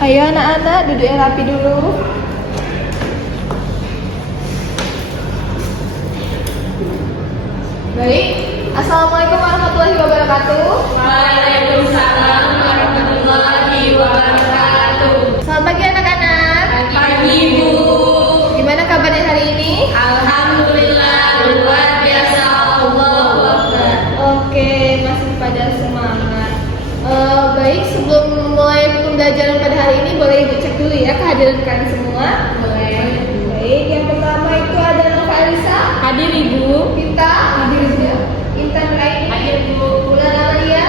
Ayo anak-anak, duduk yang rapi dulu. Baik, Assalamualaikum warahmatullahi wabarakatuh. Waalaikumsalam warahmatullahi wabarakatuh. Selamat pagi anak-anak. Pagi Bu. Gimana kabarnya hari ini? Alhamdulillah luar biasa. Allahu Akbar. Oke, masih pada semangat. Baik, sebelum mulai pembelajaran pada hari ini, boleh Ibu cek dulu ya kehadiran kalian semua. Boleh. Baik, yang pertama itu ada Nova Elisa. Hadir Ibu. Kita hadir juga. Intan Raini. Hadir Bu. Bulan Amalia.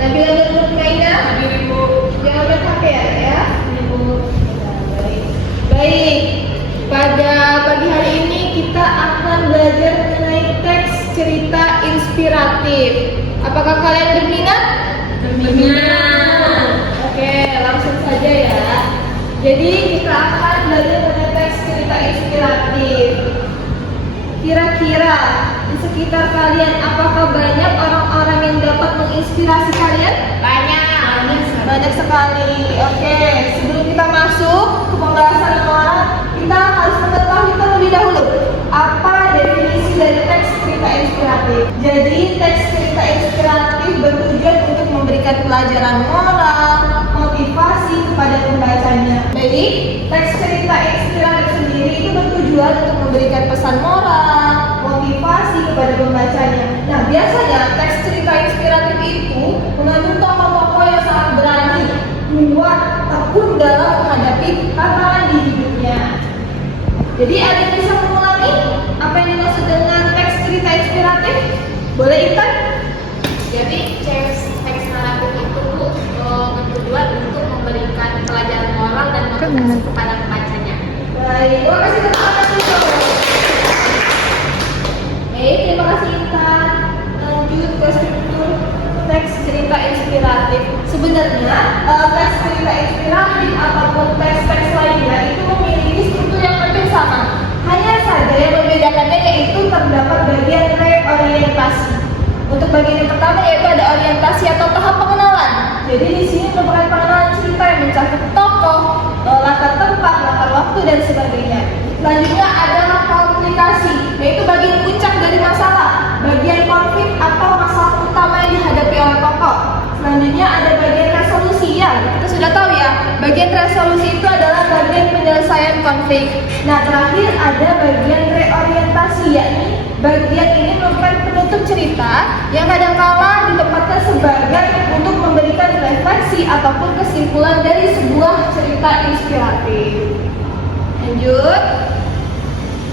Nabila Nur Maina. Hadir Ibu. Jangan lupa HP ya. Ibu. Baik. Baik. Pada pagi hari ini kita akan belajar mengenai teks cerita inspiratif. Apakah kalian berminat? Berminat. Oke, langsung saja ya. Jadi kita akan belajar mengenai teks cerita inspiratif. Kira-kira di sekitar kalian apakah banyak orang-orang yang dapat menginspirasi kalian? Banyak sekali. Oke, sebelum kita masuk ke pembahasan orang, kita harus mengetahui terlebih dahulu apa definisi dari teks cerita inspiratif. Jadi, teks cerita inspiratif bertujuan untuk memberikan pelajaran moral, motivasi kepada pembacanya. Baik, teks cerita inspiratif sendiri itu bertujuan untuk memberikan pesan moral, motivasi kepada pembacanya. Nah, biasanya teks cerita inspiratif itu mengandung tokoh-tokoh yang sangat berani, kuat, tekun dalam menghadapi tantangan di hidupnya. Jadi ada yang bisa mengulangi apa yang dimaksud dengan teks cerita inspiratif? Boleh Intan? Jadi teks naratif itu bertujuan untuk memberikan pelajaran moral dan motivasi kepada pembacanya. Baik, terima kasih teman-teman dulu. Baik, terima kasih Intan. Lanjut ke struktur teks cerita inspiratif. Sebenarnya teks cerita inspiratif ataupun teks-teks lainnya itu memiliki struktur yang hampir sama. Hanya saja yang membedakannya yaitu terdapat bagian reorientasi. Untuk bagian yang pertama yaitu ada orientasi atau tahap pengenalan. Jadi di sini merupakan pengenalan cerita yang mencakup tokoh, latar tempat, latar waktu dan sebagainya. Selanjutnya adalah komplikasi, yaitu bagian puncak dari masalah, bagian konflik atau masalah utama yang dihadapi oleh tokoh. Selanjutnya ada bagian resolusi, ya kita sudah tahu ya, bagian resolusi itu adalah bagian penyelesaian konflik. Nah terakhir ada bagian reorientasi, yakni bagian ini merupakan penutup cerita yang kadangkala ditempatkan sebagai untuk memberikan refleksi ataupun kesimpulan dari sebuah cerita inspiratif. Lanjut.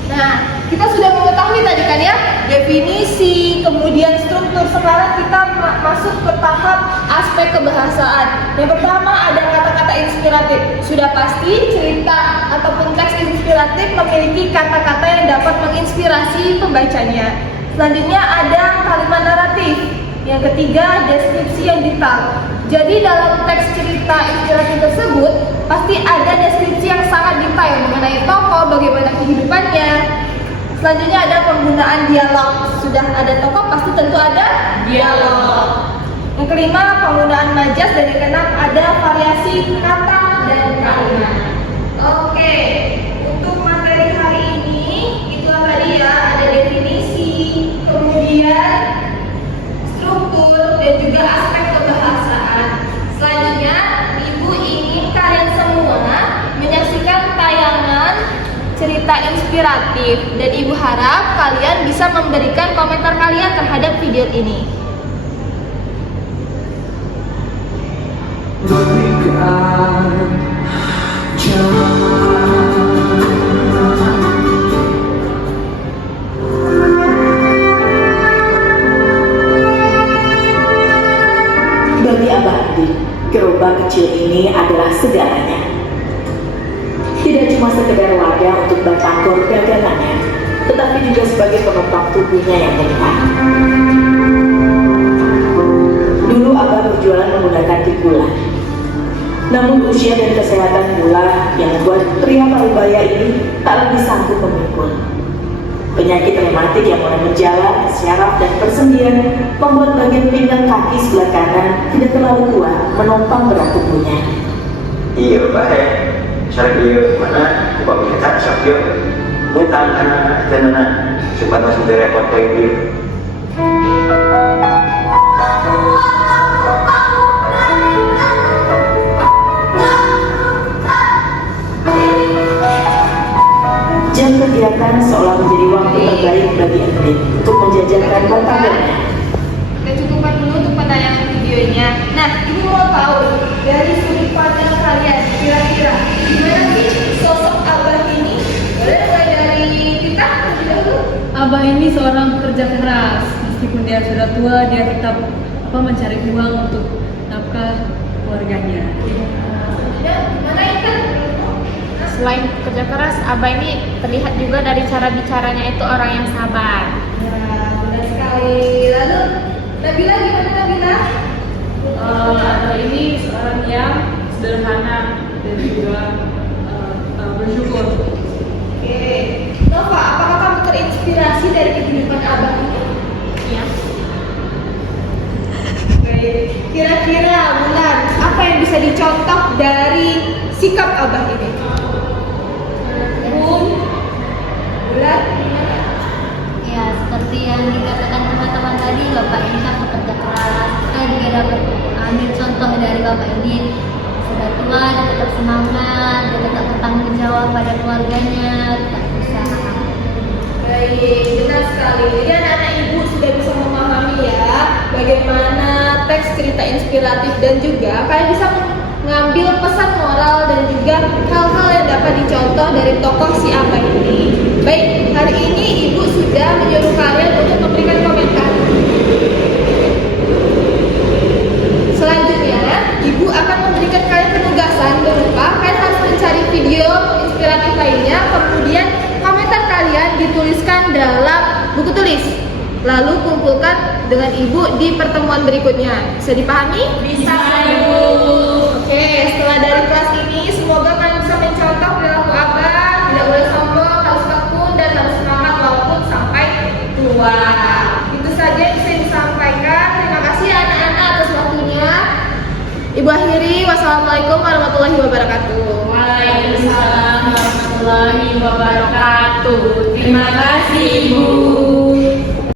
Nah, kita sudah mengetahui tadi kan ya definisi, kemudian struktur. Sekarang kita masuk ke tahap aspek kebahasaan. Yang pertama ada kata-kata inspiratif. Sudah pasti cerita ataupun teks inspiratif memiliki kata-kata yang dapat menginspirasi pembacanya. Selanjutnya ada kalimat naratif. Yang ketiga deskripsi yang detail. Jadi dalam teks cerita inspiratif tersebut pasti ada deskripsi yang sangat detail mengenai tokoh, bagaimana kehidupannya. Selanjutnya ada penggunaan dialog. Sudah ada tokoh pasti tentu ada dialog. Yang kelima penggunaan majas, dan yang keenam ada variasi kata dan kalimat. Oke, untuk materi hari ini itu tadi ya, ada definisi, kemudian struktur dan juga aspek kebahasaan. Selanjutnya, Ibu ingin kalian semua menyaksikan tayangan cerita inspiratif dan Ibu harap kalian bisa memberikan komentar kalian terhadap video ini. Bagi Abah Adi, gerobak kecil ini adalah segalanya. Tidak cuma sekedar wadah untuk batagor dagangannya, tetapi juga sebagai penopang tubuhnya yang menyimpan. Dulu Abah berjualan menggunakan pikulan. Namun usia dan kesehatan Mula yang membuat pria parubaya ini tak lagi sanggup memikul. Penyakit rematik yang mulai menjalar, syaraf dan persendian membuat bagian pinggang kaki sebelah kanan tidak terlalu kuat menopang berat tubuhnya. Iya baik. Misalnya dia mana bawa minta sakit, mutang anak anak supaya masih repot kayak dia. Jam kegiatan seolah menjadi waktu terbaik bagi Edwin untuk menjajakan tantangannya. Kita cukupkan dulu untuk penayangan videonya. Nah, ibu mau tahu dari sudut pandang kalian, kira-kira gimana sih sosok Abah ini? Boleh mulai dari kita terlebih dahulu. Abah ini seorang pekerja keras. Meskipun dia sudah tua, dia tetap mencari uang untuk nafkah keluarganya. Dan gimana itu? Selain kerja keras, Abah ini terlihat juga dari cara bicaranya itu orang yang sabar. Ya, benar sekali. Lalu Nabila gimana Nabila? Abah ini seorang yang sederhana dan juga bersyukur. Oke. Nova, apakah kamu terinspirasi dari kehidupan Abah ini? Ya. Baik. Kira-kira Bulan, apa yang bisa dicontoh dari sikap Abah ini? Bulan? Ya, seperti yang dikatakan teman-teman tadi, Bapak ini kan pekerja keras. Saya juga dapat ambil contoh dari Bapak ini. Sudah tua, dia tetap semangat, dia tetap bertanggung jawab pada keluarganya, tetap berusaha. Baik, benar sekali. Jadi anak-anak ibu sudah bisa memahami ya bagaimana teks cerita inspiratif dan juga kalian bisa mengambil pesan moral dan juga hal-hal yang dapat dicontoh dari tokoh si Abah ini. Baik, hari ini ibu sudah menyuruh kalian untuk memberikan komentar. Selanjutnya, ibu akan memberikan kalian penugasan berupa kalian harus mencari video inspiratif lainnya, kemudian komentar kalian dituliskan dalam buku tulis. Lalu kumpulkan dengan ibu di pertemuan berikutnya. Bisa dipahami? Bisa, Ibu. Oke, setelah dari kelas ini semoga kalian bisa mencontoh perilaku Abah, tidak boleh sombong, harus tekun dan harus semangat walaupun sampai tua. Itu saja yang bisa disampaikan. Terima kasih anak-anak atas waktunya. Ibu akhiri, wassalamualaikum warahmatullahi wabarakatuh. Waalaikumsalam warahmatullahi wabarakatuh. Terima kasih Ibu.